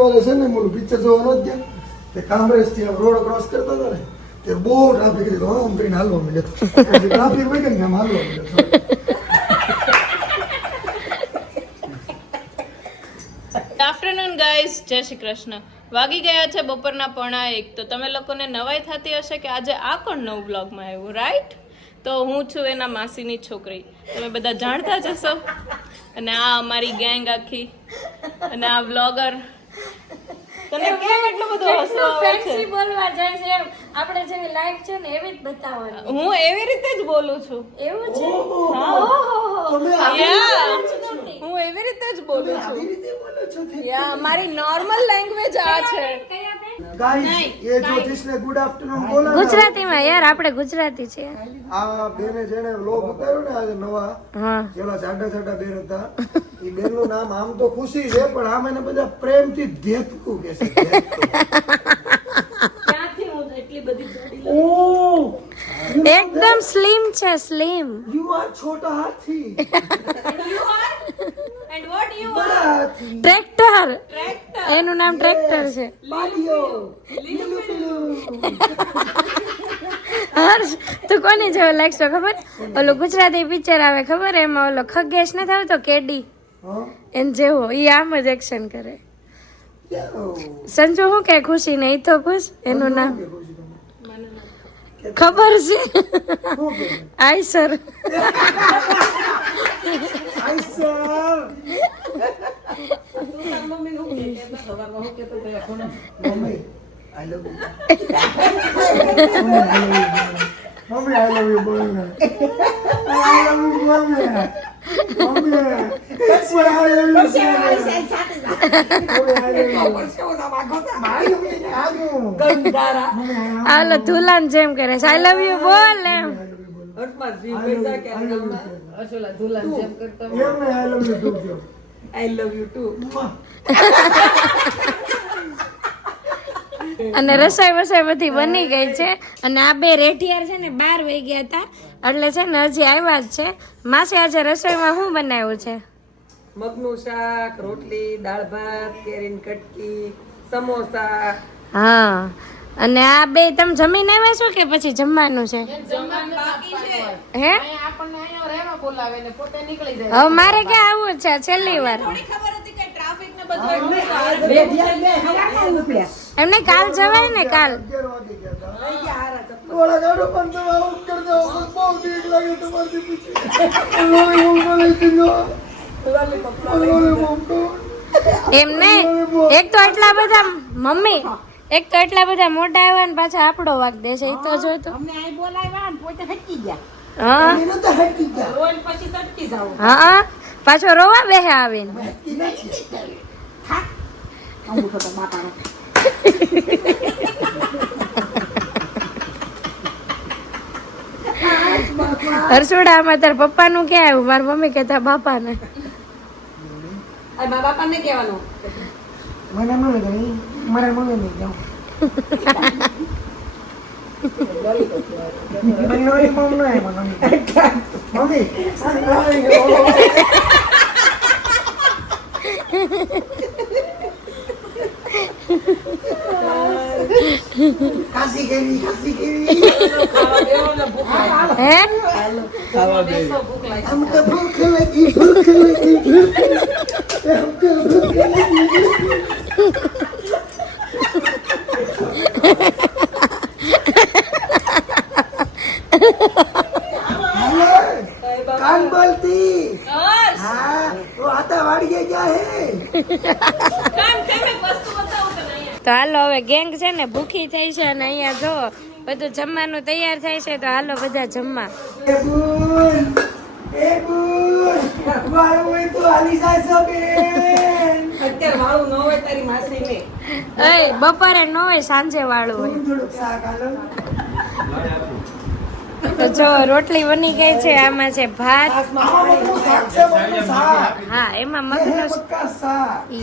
રવિવારે છે ને મોટું પિક્ચર જોવાનું જ ગયા તે કામરેજ થી રોડ ક્રોસ કરતા હતા ને તે બહુ ટ્રાફિક હતી આમ કરીને હાલવા માંડ્યો ટ્રાફિક હોય કે આમ હાલવા માંડ્યો આફ્ટરનૂન ગાઈઝ, જય શ્રી કૃષ્ણ. વાગી ગયા છે બપોરના 1:15. તો તમે લોકોને નવાઈ થતી હશે કે આજે આ કોણ નવું બ્લોગમાં આવ્યું, રાઈટ? તો હું છું એના માસીની છોકરી, તમે બધા જાણતા જ હશો. અને આ અમારી ગેંગ આખી, અને આ વ્લોગર. તને કેમ એટલું બધું હસવું આવે છે? બોલવા જાય છે એમ આપણે જેવી લાઈફ છે ને એવી જ બતાવવાની. હું એવી રીતે જ બોલું છું. એવું છે? હું એવી રીતે જ બોલું છું. યા મારી નોર્મલ લેંગ્વેજ આ છે. ગાઈસ ये जो जिसने गुड आफ्टरनून बोला ગુજરાતીમાં યાર આપણે ગુજરાતી છે. આ બેને જેને વ્લોગ ઉતાર્યો ને આજે નવા જેવા જાડા બેન હતા એ બેન નું નામ આમ તો ખુશી છે પણ આમ એને બધા પ્રેમથી ધેતકું કે છે ક્યાંથી હું એટલી બધી જોડી ઓ એકદમ સ્લિમ છે, slim. You are Chhota Hathi and what you Bada Hathi tractor, એનું નામ ટ્રેક્ટર છે. પાડીઓ લીલું પીલું હર્ષ, તું કોની જેવો લાગશો ખબર? ઓલું ગુજરાતી પિક્ચર આવે ખબર, એમાં ઓલો ખગેશ નથી આવતો કેડી, હા એન જેવો. ઈ આમ જ એક્શન કરે. યારો સંજુ હું કે ખુશી ને ઈ તો ખુશ, એનું નામ ખબર છે, Eicher. Mummy I love you mummy I love you બોલ ના I love you mummy mummy that's what I love you આલો ધુલાન જેમ કરે છે, આઈ લવ યુ બોલ એમ. અને રસોઈ વસોઈ બધી બની ગઈ છે. અને આ બે રેઠિયાર છે ને 12 વાગ્યા હતા એટલે છે ને હજી આવ્યા જ છે. માસી આજે રસોઈમાં શું બનાવ્યું છે? મગનું શાક, રોટલી, દાળ ભાત, કેરીની કટકી, સમોસા. હા, અને આ બે તમે જમીને આવ્યા છો કે પછી જમવાનું છે? હે હવે મારે ક્યાં આવવું છે છેલ્લી વાર? એમને કાલ જવાય ને, કાલ એમને એક તો એટલા બધા મમ્મી, એક તો એટલા બધા મોટા આવ્યા ને પાછા આપણો વાગ દે છે. એ તો જોઈતું. હા, પાછો રોવા બેહે આવીને. હરસોડામાં તાર પપ્પા નું ક્યાં આવ્યું? મારી મમ્મી કહેતા બાપા ને. બાપા ને કહેવાનું મને મમ્મી ગઈ મારા મમ્મી નહીં જાઉં મમ્મી ખાસી કેવી હે हमको भूख लगी हमको भूख लगी कान बोलती हाँ वो आता वाड़िए क्या है તો હાલો હવે ગેંગ છે ને ભૂખી થઈ છે અને અહીંયા જો બધું જમવાનું તૈયાર થાય છે. તો હાલો બધા જમવા. અત્યારે વાળું ન હોય તારી માસી ને બપોરે ન હોય, સાંજે વાળું હોય. તો જો રોટલી બની ગઈ છે. આમાં છે ભાત, હા એમાં મગનું,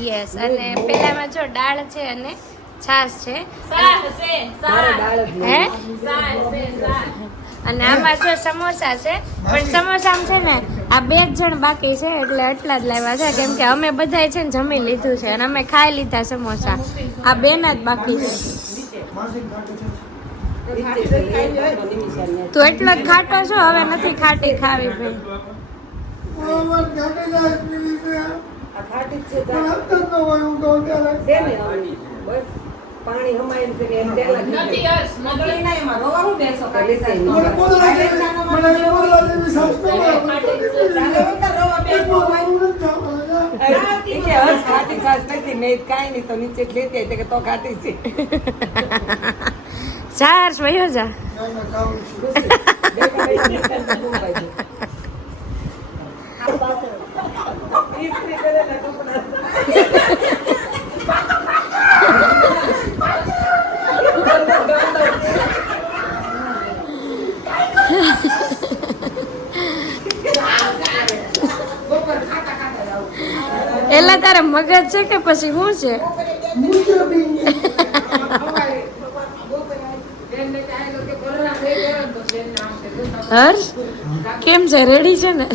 યસ. અને પેલામાં જો દાળ છે અને છાશ છે. હે અને આમાં જો સમોસા છે પણ સમોસામાં છે ને આ 2 જણ બાકી છે એટલે એટલા જ લાવ્યા છે કેમ કે અમે બધાય છે ને જમી લીધું છે અને અમે ખાઈ લીધા સમોસા આ 2 ના જ બાકી છે તું એટલો જ ખાટો છો હવે નથી ખાટી ખાવી ભાઈ આ ખાટી જ છે બસ પાણી હમાઈને છે કે એમ તેલા નથી હર્ષ, મગલી ના એમાં રોવા હું બેસો કરી છે ખાટી છાશ નથી મેં કાંઈ નહીં તો નીચે જ લેતી આવી કે તો ખાટી છે ચાર વયો જા એલા તારા મગજ છે કે પછી શું છે હર્ષ કેમ છે રેડી છે ને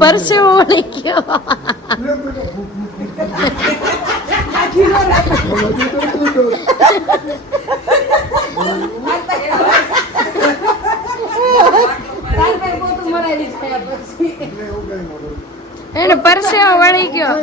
પરસેવો વળી ગયો એને પરસેવો વળી ગયો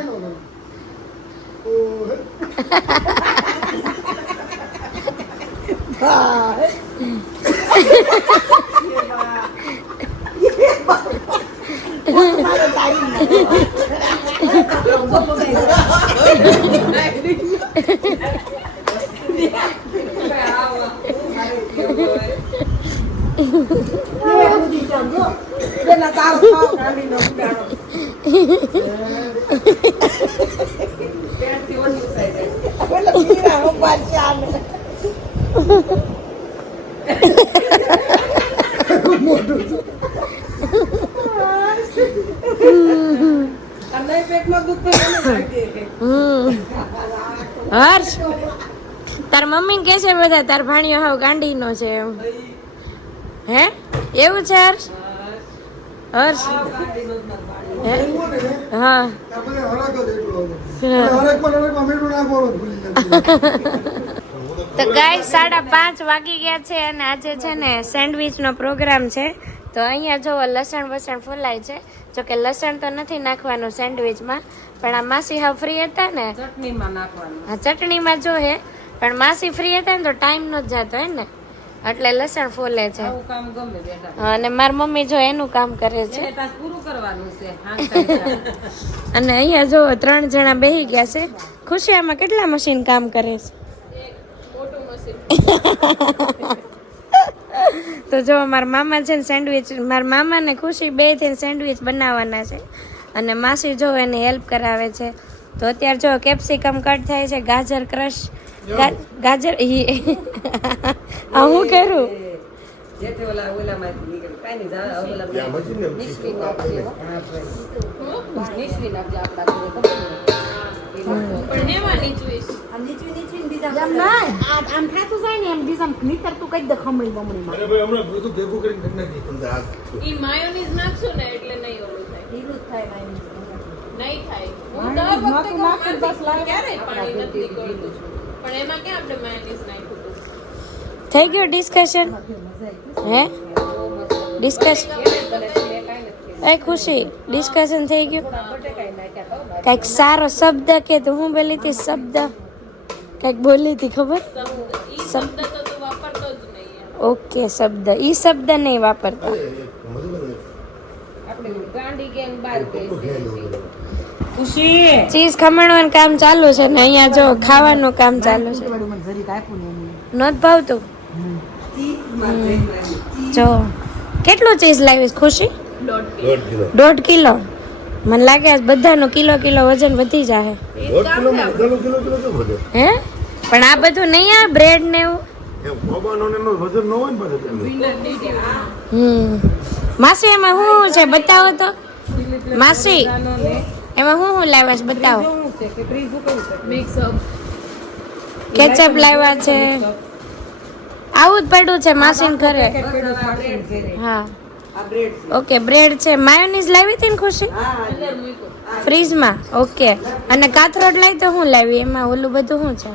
હર્ષ તાર મમ્મી કે છે બધા તાર ભાણિયો હાવ ગાંડી નો છે એમ હે એવું છે હર્ષ હર્ષ હા તો ગાઈસ 5:30 વાગી ગયા છે અને આજે છે ને સેન્ડવિચ નો પ્રોગ્રામ છે તો અહીંયા જો લસણ વસણ ફોલાય છે જો કે લસણ તો નથી નાખવાનું સેન્ડવિચમાં પણ આ માસી હાવ ફ્રી હતા ને ચટણીમાં નાખવાનું હા ચટણીમાં જો હે પણ માસી ફ્રી હતા ને તો ટાઈમ નો જ જતો હે ને એટલે લસણ ફોલે છે આવું કામ ગમે બેટા અને મારી મમ્મી જો એનું કામ કરે છે એને તાસ પૂરું કરવાનું છે અને અહીંયા જો 3 જણા બેસી ગયા છે ખુશી આમાં કેટલા મશીન કામ કરે છે તો જો મારા મામા છે ને સેન્ડવિચ મારા મામા ને ખુશી બે થઈને સેન્ડવિચ બનાવવાના છે અને માસી જો એને હેલ્પ કરાવે છે તો અત્યારે જો કેપ્સિકમ કટ થાય છે ગાજર ક્રશ ગાજર આ હું કરું જેતે ઓલામાં નીકળે કાઈ નહીં જા ઓલા નિશ્ચિત નાખજો નિશ્ચિત નાખજો આપડા પણ એમાં નીચવીશ આમ થાતું જાય ને એમ દીસમ નીતર તું કઈ દે ખમણી બમણીમાં અરે ભાઈ હમણાં બધું ભેગું કરીને કરી નાખી તમને આ ઈ માયોનીઝ નાખશો ને એટલે નહીં ઓલું થાય ઢીલું જ થાય ભાઈ નહીં થાય હું દર વખતે કહું માંથી ક્યારેય પાણી નથી નીકળતું પણ એમાં ક્યાં આપણે માયોનીઝ નાખ્યું હતું થઈ ગયું ડિસ્કશન હે ડિસ્કશન એ ખુશી ડિસ્કશન થઈ ગયું કઈક સારો શબ્દ કે તો હું બોલી હતી શબ્દ કઈક બોલી હતી ખબર ઈ શબ્દ તો તું વાપરતો જ નહીં ઓકે શબ્દ ઈ શબ્દ નહીં વાપરતા આપણે ગાંડી ગેંગ બાર ગઈ ચીઝ ખમણવાનું કામ ચાલુ છે ને અહીંયા જો ખાવાનું કામ ચાલુ છે નોત ભાવતું જો કેટલું ચીઝ લાવીશ ખુશી 1.5 કિલો મને લાગે આજ બધાનું કિલો વજન વધી જાય હે પણ આ બધું નહીં આ બ્રેડ ને એવું માસી એમાં શું છે બતાવો તો માસી એમાં શું લાવ્યા છે બતાવો મિક્સ અપ કેચઅપ લાવ્યા છે આવું જ પડ્યું છે માસીન ઘરે. બસ હવે આ બ્રેડ છે રે. હા આ બ્રેડ છે. ઓકે બ્રેડ છે. માયોનીઝ લાવી હતી ને ખુશી હા ફ્રીજમાં? ઓકે. અને કાથરોડ લાવી તો હું લાવી? એમાં ઓલું બધું શું છે?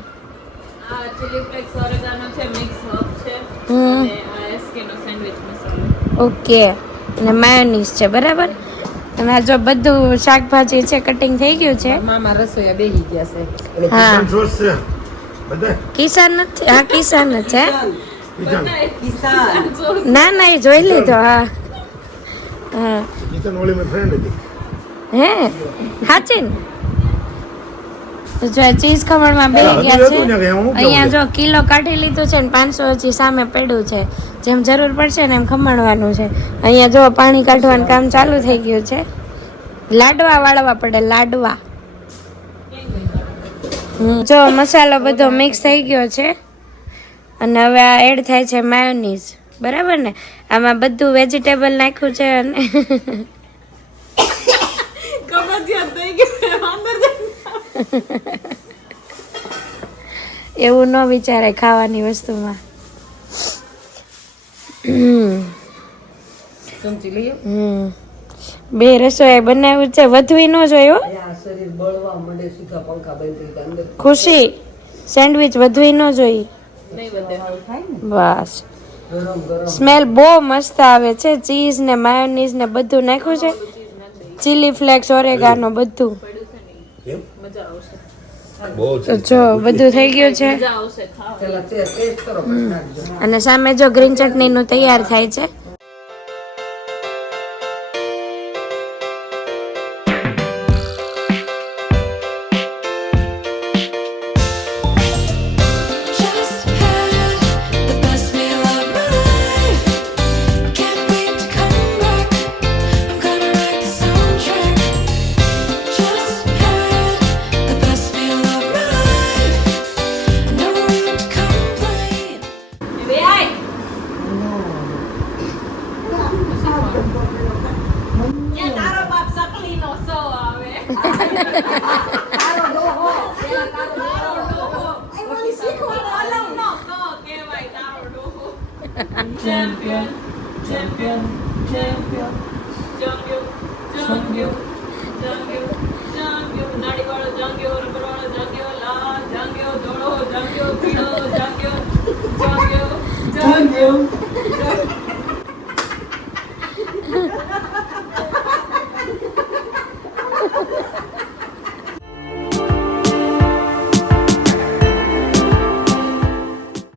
આ ચીલી ફ્લેક્સ ઓરેગાનો છે, મિક્સ હર્બ છે હમ. અને આ એસ્કેનો સેન્ડવિચ મસાલો. ઓકે. અને માયોનીઝ છે બરાબર. અને આ જો બધું શાકભાજી છે કટિંગ થઈ ગયું છે. મામા રસોઈયા બેહી ગયા છે. એટલે હા. કિચન સોસ છે બધા કિસાન નથી? હા કિસાન જ છે. કિચન કિસાન ના ના એ જોઈ લીધો. હા હા. કિચન ઓલી મારી ફ્રેન્ડ હતી. હે સાચી ને? તો જો ચીઝ ખમણમાં બેસી ગયા છે. અહીંયા જો કિલો કાઢી લીધું છે ને 500 હજી સામે પડ્યું છે. જેમ જરૂર પડશે ને એમ ખમણવાનું છે. અહીંયા જો પાણી કાઢવાનું કામ ચાલુ થઈ ગયું છે. લાડવા વાળવા પડે લાડવા. જો મસાલો બધો મિક્સ થઈ ગયો છે અને હવે આ એડ થાય છે માયોનીઝ બરાબર ને. આમાં બધું વેજીટેબલ નાખ્યું છે અને કબજિયાત થઈ ગઈ અંદર એવું ન વિચારે ખાવાની વસ્તુમાં. ચમચી લઈ બે રસોઈ બનાવ્યું છે. વધવી ન જોયો. આ શરીર બળવા મળે સીધા પંખા બંધ થઈ ગયા અંદર ખુશી સેન્ડવિચ વધવી ન જોઈ. નહીં વધે. થાય ને બસ ગરમ ગરમ સ્મેલ બહુ મસ્ત આવે છે. ચીઝ ને માયોનીઝ ને બધું નાખ્યું છે. ચીલી ફ્લેક્સ ઓરેગાનો બધું. કેમ? મજા આવશે. બહુ તો જો બધું થઈ ગયું છે. મજા આવશે ખાવા. પેલા ટેસ્ટ કરો પછી નાખજો. અને સામે જો ગ્રીન ચટણી નું તૈયાર થાય છે. Just had the best meal of my life. Can't wait to come back. I'm gonna write the soundtrack. Just had the best meal of my life. No room to complain. તારો બાપ સકલીનો સો આવે. તારો ડોહો પેલા તારો ડોહો અલગ નો કો કહેવાય તારો ડોહો. ચેમ્પિયન ચેમ્પિયન ચેમ્પિયન જંગ્યો જંગ્યો જંગ્યો જંગ્યો નાડીવાળો જંગ્યો રબરવાળો જંગ્યો લાલ જંગ્યો ધોળો જંગ્યો પીળો જંગ્યો જંગ્યો જંગ્યો